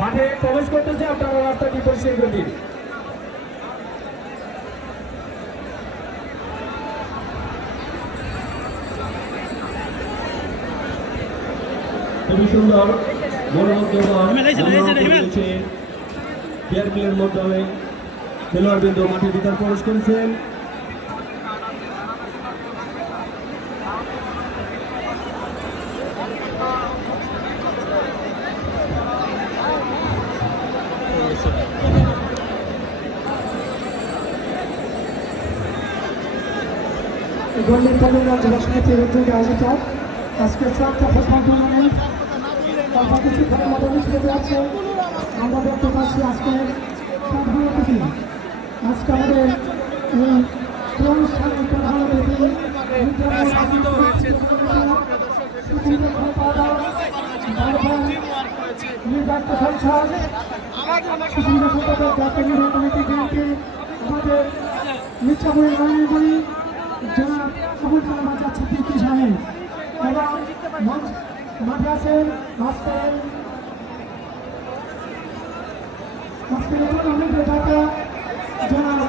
মাঠে প্রবেশ করতেছে, আপনারা রাস্তাটি পরিষ্কার করে দিন। খুবই সুন্দর চেয়ারগুলির মাধ্যমে খেলোয়াড়বৃন্দ মাঠের ভিতর প্রবেশ করেছেন। যুব সমিতির উদ্যোগে আয়োজিত আজকে 4টা ফুটবল টুর্নামেন্ট অল্প কিছু খেলার মধ্যে অনুষ্ঠিত হচ্ছে। আমরা দেখতে পাচ্ছি আজকে প্রধান অতিথি, আজকে আমাদের এই অনুষ্ঠানের প্রধান অতিথি আমাদের মির্জাপুরের রানীগুড়ি জনাব আবুল কালাম আজাদ সিদ্দিকী সাহেব এবং মাঠে আছেন মাঝখানে জনাব